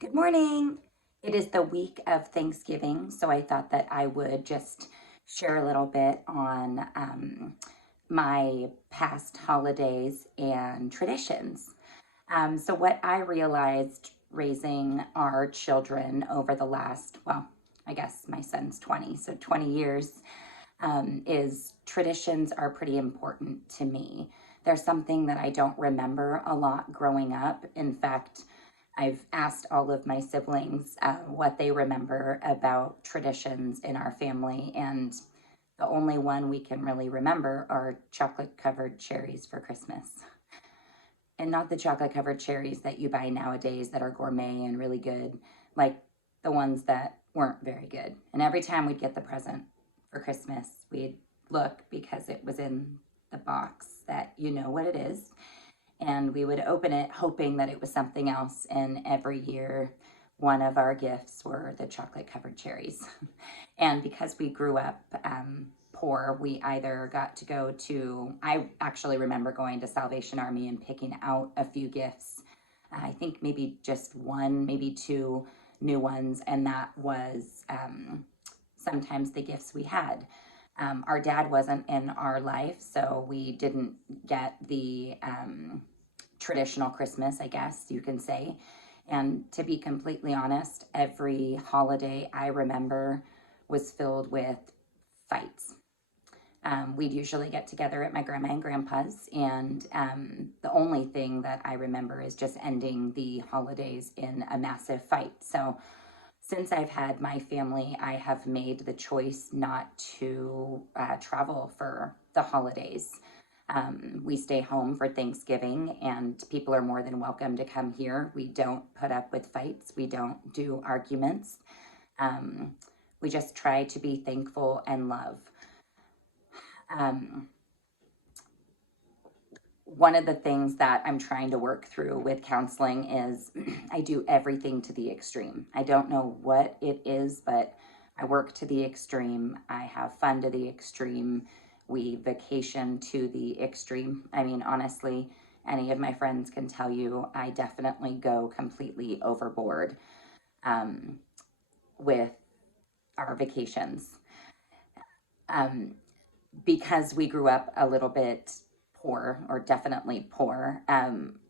Good morning. It is the week of Thanksgiving, so I thought that I would just share a little bit on my past holidays and traditions. So, what I realized raising our children over the last, well, I guess my son's 20, so 20 years, is traditions are pretty important to me. There's something that I don't remember a lot growing up. In fact, I've asked all of my siblings what they remember about traditions in our family, and the only one we can really remember are chocolate covered cherries for Christmas. And not the chocolate covered cherries that you buy nowadays that are gourmet and really good, like the ones that weren't very good. And every time we'd get the present for Christmas, we'd look because it was in the box that you know what it is, and we would open it hoping that it was something else. And every year, one of our gifts were the chocolate covered cherries. And because we grew up poor, we either got to go to, I actually remember going to Salvation Army and picking out a few gifts. I think maybe just one, maybe two new ones. And that was sometimes the gifts we had. Our dad wasn't in our life, so we didn't get the traditional Christmas, I guess you can say. And to be completely honest, every holiday I remember was filled with fights. We'd usually get together at my grandma and grandpa's, and the only thing that I remember is just ending the holidays in a massive fight. So since I've had my family, I have made the choice not to travel for the holidays. We stay home for Thanksgiving, and people are more than welcome to come here. We don't put up with fights, we don't do arguments. Um, we just try to be thankful and love. Um, One of the things that I'm trying to work through with counseling is I do everything to the extreme. I don't know what it is, but I work to the extreme. I have fun to the extreme. We vacation to the extreme. I mean, honestly, any of my friends can tell you I definitely go completely overboard um, with our vacations. Um, because we grew up a little bit poor, or definitely poor,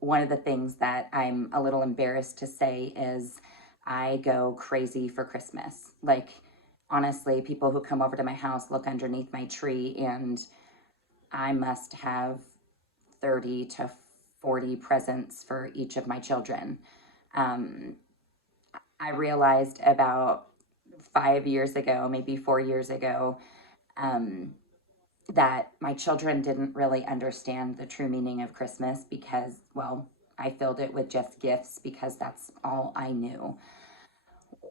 one of the things that I'm a little embarrassed to say is I go crazy for Christmas. Like, honestly, people who come over to my house look underneath my tree, and I must have 30 to 40 presents for each of my children. Um, I realized about 5 years ago, maybe 4 years ago, um, that my children didn't really understand the true meaning of Christmas because, well, I filled it with just gifts because that's all I knew.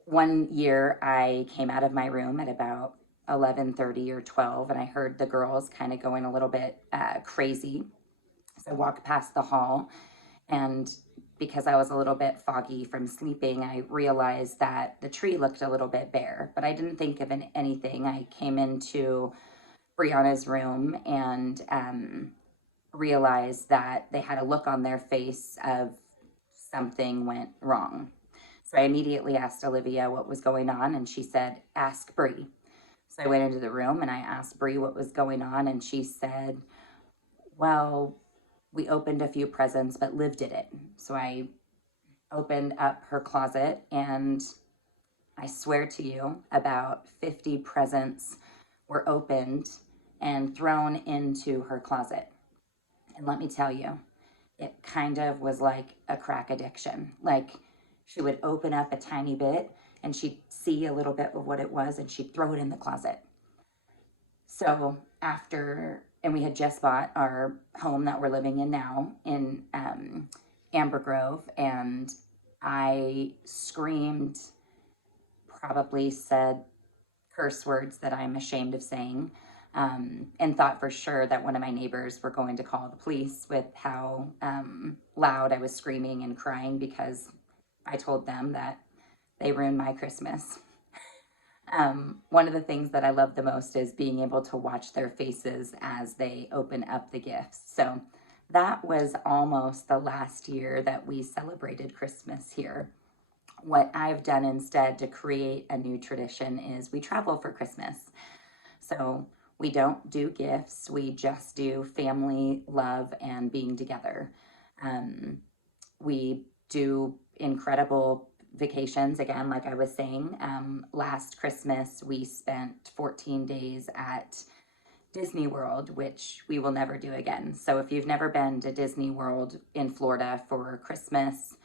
One year I came out of my room at about 11:30 or 12, and I heard the girls kind of going a little bit crazy. So I walked past the hall, and because I was a little bit foggy from sleeping, I realized that the tree looked a little bit bare, but I didn't think of anything. I came into Brianna's room and realized that they had a look on their face of something went wrong. So I immediately asked Olivia what was going on, and she said, "Ask Bree." So I went into the room and I asked Bree what was going on, and she said, "Well, we opened a few presents, but Liv did it." So I opened up her closet, and I swear to you, about 50 presents were opened and thrown into her closet. And let me tell you, it kind of was like a crack addiction. Like, she would open up a tiny bit and she'd see a little bit of what it was and she'd throw it in the closet. So after, and we had just bought our home that we're living in now in Amber Grove, and I screamed, probably said curse words that I'm ashamed of saying, and thought for sure that one of my neighbors were going to call the police with how loud I was screaming and crying because I told them that they ruined my Christmas. One of the things that I love the most is being able to watch their faces as they open up the gifts. So that was almost the last year that we celebrated Christmas here. what I've done instead to create a new tradition is we travel for Christmas. So we don't do gifts, we just do family, love, and being together. Um, we do incredible vacations. Again, like I was saying, last Christmas we spent 14 days at Disney World, which we will never do again. So if you've never been to Disney World in Florida for Christmas,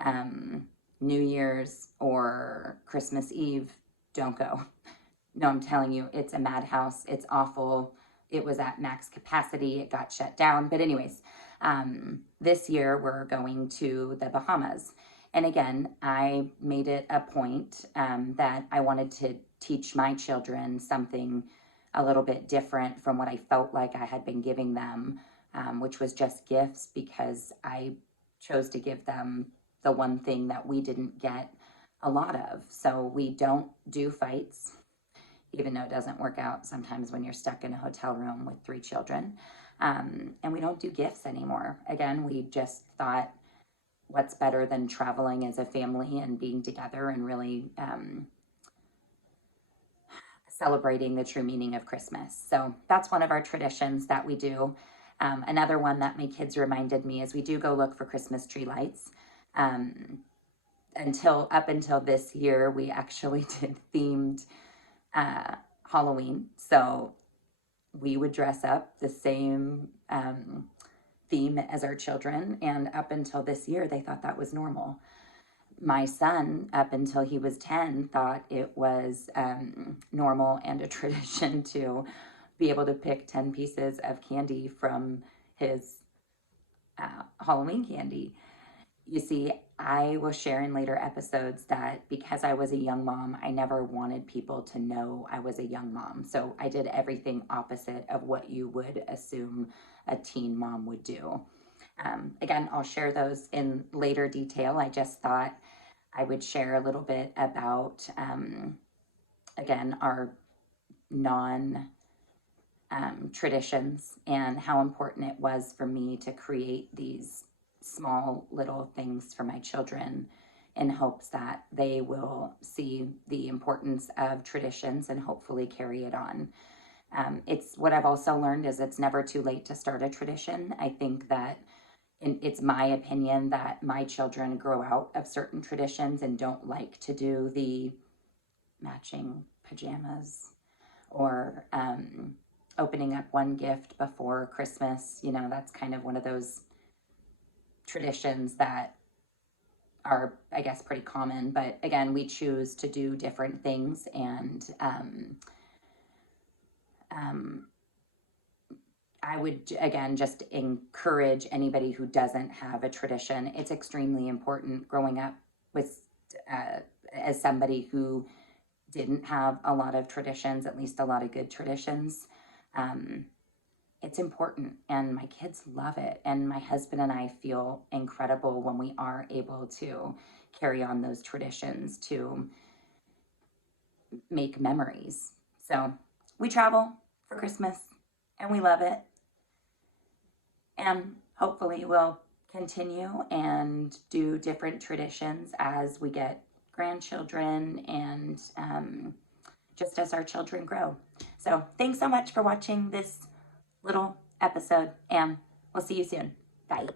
um, New Year's, or Christmas Eve, don't go. No, I'm telling you, it's a madhouse. It's awful. It was at max capacity. It got shut down. But, anyways, this year we're going to the Bahamas. And again, I made it a point that I wanted to teach my children something a little bit different from what I felt like I had been giving them, which was just gifts, because I chose to give them the one thing that we didn't get a lot of. So we don't do fights, even though it doesn't work out sometimes when you're stuck in a hotel room with 3 children. And we don't do gifts anymore. Again, we just thought, what's better than traveling as a family and being together and really celebrating the true meaning of Christmas. So that's one of our traditions that we do. Another one that my kids reminded me is we do go look for Christmas tree lights. Up until this year, we actually did themed Halloween. So we would dress up the same theme as our children. And up until this year, they thought that was normal. My son, up until he was 10, thought it was normal and a tradition to be able to pick 10 pieces of candy from his Halloween candy. You see, I will share in later episodes that because I was a young mom, I never wanted people to know I was a young mom. So I did everything opposite of what you would assume a teen mom would do. Again, I'll share those in later detail. I just thought I would share a little bit about, again, our non traditions and how important it was for me to create these small little things for my children in hopes that they will see the importance of traditions and hopefully carry it on. It's what I've also learned is it's never too late to start a tradition. I think that it's my opinion that my children grow out of certain traditions and don't like to do the matching pajamas or opening up one gift before Christmas. You know, that's kind of one of those traditions that are, I guess, pretty common. But again, we choose to do different things. And I would, again, just encourage anybody who doesn't have a tradition. It's extremely important growing up with, as somebody who didn't have a lot of traditions, at least a lot of good traditions. It's important, and my kids love it. And my husband and I feel incredible when we are able to carry on those traditions to make memories. So we travel for Christmas and we love it. And hopefully we'll continue and do different traditions as we get grandchildren and just as our children grow. So thanks so much for watching this little episode, and we'll see you soon. Bye.